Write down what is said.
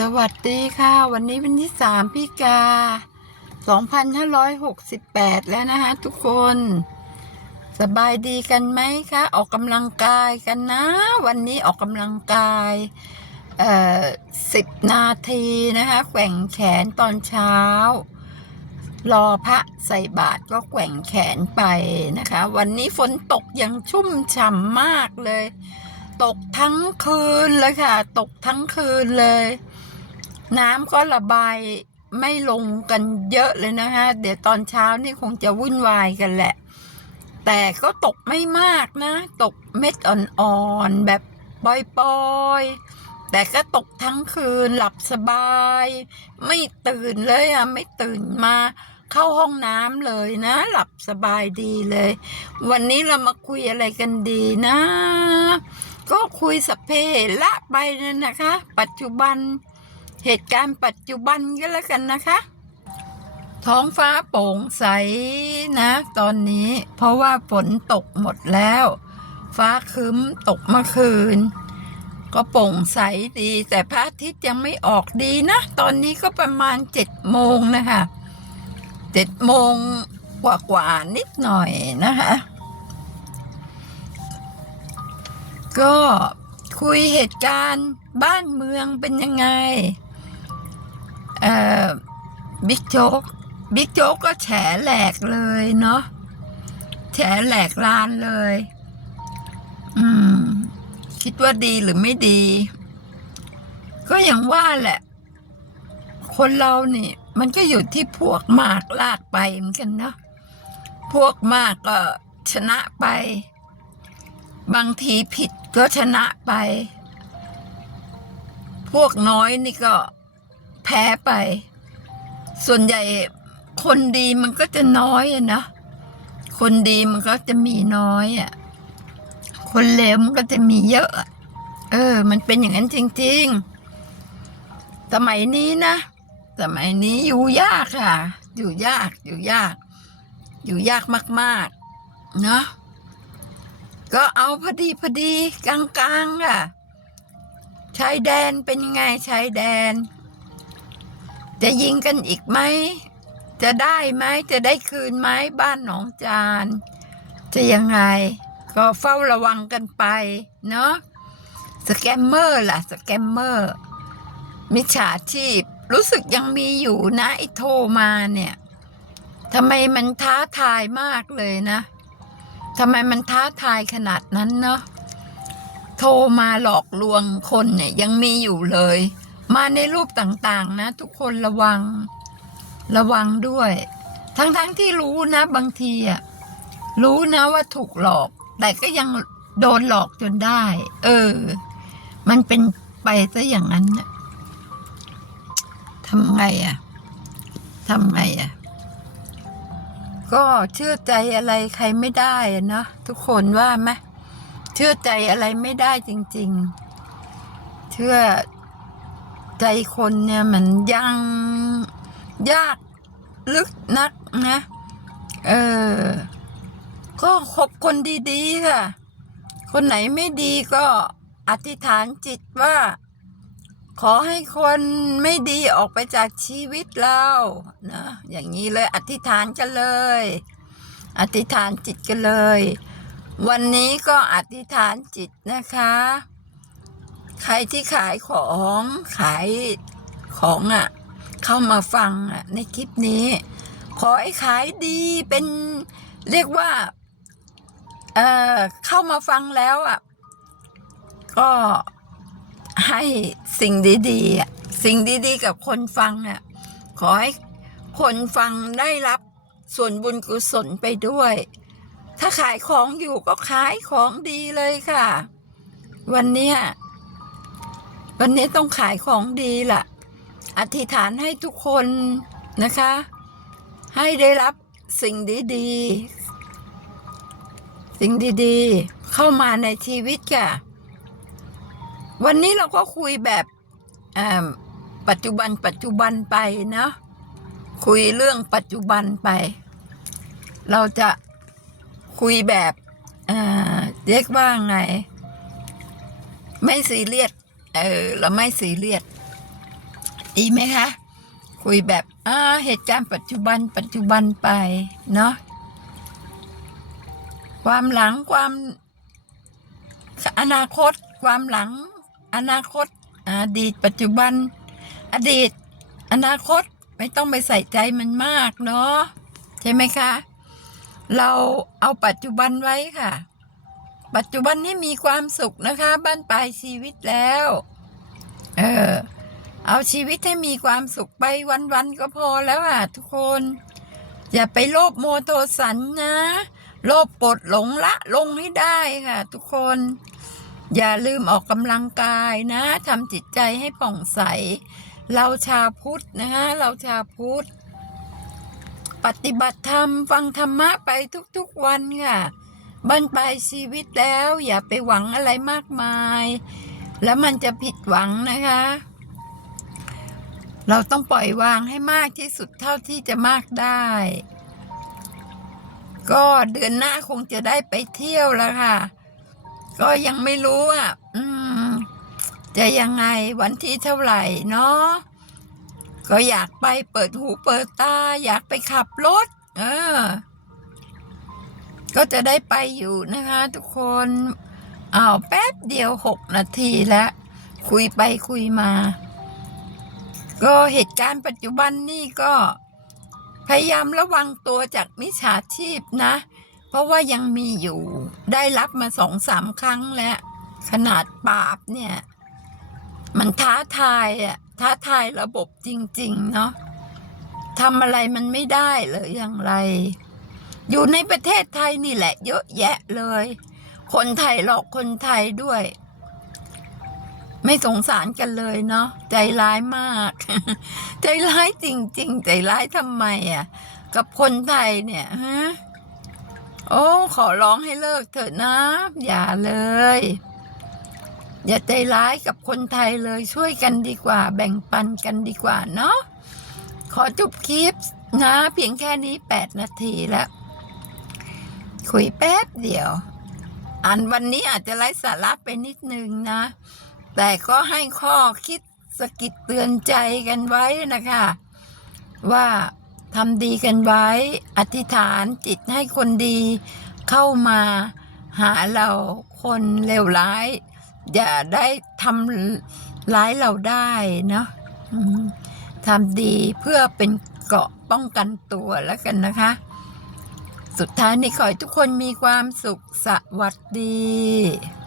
สวัสดีค่ะ วันนี้วันที่สามพี่กา2568แล้วนะคะทุกคน สบายดีกันไหมคะ ออกกำลังกายกันนะ วันนี้ออกกำลังกายเอ่อสิบนาทีนะคะแกว่งแขนตอนเช้า รอพระใส่บาตรก็แกว่งแขนไปนะคะ วันนี้ฝนตกยังชุ่มฉ่ำมากเลย ตกทั้งคืนเลยค่ะ ตกทั้งคืนเลย น้ำก็ระบายไม่ลงกันเยอะเลยนะคะ เดี๋ยวตอนเช้านี่คงจะวุ่นวายกันแหละ แต่ก็ตกไม่มากนะ ตกเม็ดอ่อนๆ แบบปล่อยๆ แต่ก็ตกทั้งคืนหลับสบาย ไม่ตื่นเลยอะ ไม่ตื่นมาเข้าห้องน้ำเลยนะ หลับสบายดีเลย วันนี้เรามาคุยอะไรกันดีนะ ก็คุยสัพเพละไปนั่นนะคะ ปัจจุบัน เหตุการณ์ปัจจุบันก็แล้วกันนะคะ ท้องฟ้าโปร่งใสนะ ตอนนี้เพราะว่าฝนตกหมดแล้ว ฟ้าครึ้มตกเมื่อคืน ก็โปร่งใสดี แต่พระอาทิตย์ยังไม่ออกดีนะ ตอนนี้ก็ประมาณเจ็ดโมงนะคะเจ็ดโมงกว่าๆนิดหน่อยนะคะ ก็คุยเหตุการณ์บ้านเมืองเป็นยังไง บิ๊กโจ๊กบิ๊กโจ๊กก็แฉแหลกเลยเนาะแฉแหลกลานเลย อืม คิดว่าดีหรือไม่ดี ก็อย่างว่าแหละ คนเรานี่ มันก็อยู่ที่พวกมากลากไปเหมือนกันเนาะพวกมากก็ชนะไป บางทีผิดก็ชนะไป พวกน้อยนี่ก็แพ้ไป ส่วนใหญ่คนดีมันก็จะน้อยอะนะ คนดีมันก็จะมีน้อยอะคนเลวมันก็จะมีเยอะ เออ มันเป็นอย่างนั้นจริง ๆ สมัยนี้นะ สมัยนี้อยู่ยากค่ะ อยู่ยาก อยู่ยาก อยู่ยากมากๆ เนาะก็เอาพอดีพอดีกลางๆค่ะชายแดนเป็นยังไงชายแดน จะยิงกันอีกไหม จะได้ไหม จะได้คืนไหมบ้านหนองจาน จะยังไง ก็เฝ้าระวังกันไป เนาะ สแกมเมอร์ล่ะ สแกมเมอร์ มิจฉาชีพ รู้สึกยังมีอยู่นะไอ้โทรมาเนี่ยทำไมมันท้าทายมากเลยนะทำไมมันท้าทายขนาดนั้นเนาะ โทรมาหลอกลวงคนเนี่ยยังมีอยู่เลย มาในรูปต่างๆ นะ ทุกคนระวังระวังด้วย ทั้งๆทที่รู้นะ บางทีอะรู้นะว่าถูกหลอก แต่ก็ยังโดนหลอกจนได้ เออ มันเป็นไปซะอย่างนั้นนะทำไงอะทำไงอะก็เชื่อใจอะไรใครไม่ได้เนาะทุกคนว่าไหมเชื่อใจอะไรไม่ได้จริง ๆ เชื่อ ใจคนเนี่ยมันยังยากลึกนักนะ เออ ก็คบคนดีๆค่ะ คนไหนไม่ดีก็อธิษฐานจิตว่า ขอให้คนไม่ดีออกไปจากชีวิตเรานะอย่างนี้เลยอธิษฐานกันเลย อธิษฐานจิตกันเลย วันนี้ก็อธิษฐานจิตนะคะ ใครที่ขายของขายของอะ่ะ เข้ามาฟังอะ ในคลิปนี้ ขอให้ขายดีเป็นเรียกว่า เอ่อเข้ามาฟังแล้วอะ ก็ให้สิ่งดีๆอะสิ่งดีๆ กับคนฟังอะ ขอให้คนฟังได้รับส่วนบุญกุศลไปด้วย ถ้าขายของอยู่ก็ขายของดีเลยค่ะ วันเนี้ย วันนี้ต้องขายของดีล่ะ อธิษฐานให้ทุกคนนะคะ ให้ได้รับสิ่งดีๆ สิ่งดีๆ เข้ามาในชีวิตค่ะ วันนี้เราก็คุยแบบปัจจุบันปัจจุบันไปเนาะคุยเรื่องปัจจุบันไป เราจะคุยแบบเรียกว่าไง ไม่ซีเรียส เออเราไม่ซีเรียสดีไหมคะ คุยแบบอ่าเหตุการณ์ปัจจุบัน ปัจจุบันไป เนาะความหลังความ อนาคต ความหลัง อนาคต อดีต ปัจจุบัน อดีต อนาคตไม่ต้องไปใส่ใจมันมากเนาะใช่ไหมคะ เราเอาปัจจุบันไว้ค่ะ ปัจจุบันนี้มีความสุขนะคะ บ้านปลายชีวิตแล้ว เออ เอาชีวิตให้มีความสุขไปวันๆก็พอแล้วอะทุกคน อย่าไปโลภโมโทสันนะ โลภปลดหลงละลงให้ได้ค่ะ ทุกคน อย่าลืมออกกำลังกายนะทำจิตใจให้ผ่องใส เราชาวพุทธนะฮะเราชาวพุทธปฏิบัติธรรม ฟังธรรมะไปทุกๆวันค่ะ บรรปลายชีวิตแล้ว อย่าไปหวังอะไรมากมาย แล้วมันจะผิดหวังนะคะ เราต้องปล่อยวางให้มากที่สุดเท่าที่จะมากได้ ก็เดือนหน้าคงจะได้ไปเที่ยวแล้วค่ะ ก็ยังไม่รู้อะ อืม จะยังไงวันที่เท่าไหร่เนาะก็อยากไปเปิดหูเปิดตา อยากไปขับรถ เออ ก็จะได้ไปอยู่นะคะ ทุกคนอ้าวแป๊บเดียวหกนาทีแล้ว คุยไปคุยมา ก็เหตุการณ์ปัจจุบันนี่ก็พยายามระวังตัวจากมิจฉาชีพนะ เพราะว่ายังมีอยู่ ได้รับมาสองสามครั้งแล้ว ขนาดปราบเนี่ย มันท้าทายอะท้าทายระบบจริง ๆ เนาะทำอะไรมันไม่ได้เลยอย่างไร อยู่ในประเทศไทยนี่แหละ เยอะแยะเลย คนไทยหลอกคนไทยด้วย ไม่สงสารกันเลยเนาะใจร้ายมาก ใจร้ายจริง ๆ ใจร้ายทำไมอะ กับคนไทยเนี่ยฮะโอ้ ขอร้องให้เลิกเถอะนะ อย่าเลย อย่าใจร้ายกับคนไทยเลยช่วยกันดีกว่า แบ่งปันกันดีกว่าเนาะขอจบคลิปนะ เพียงแค่นี้แปดนาทีแล้ว คุยแป๊บเดียว อันวันนี้อาจจะไร้สาระไปนิดนึงนะ แต่ก็ให้ข้อคิดสะกิดเตือนใจกันไว้นะคะ ว่าทำดีกันไว้ อธิษฐานจิตให้คนดีเข้ามาหาเราคนเลวร้าย อย่าได้ทำร้ายเราได้เนาะทำดีเพื่อเป็นเกาะป้องกันตัวแล้วกันนะคะ สุดท้ายนี้ขอให้ทุกคนมีความสุขสวัสดี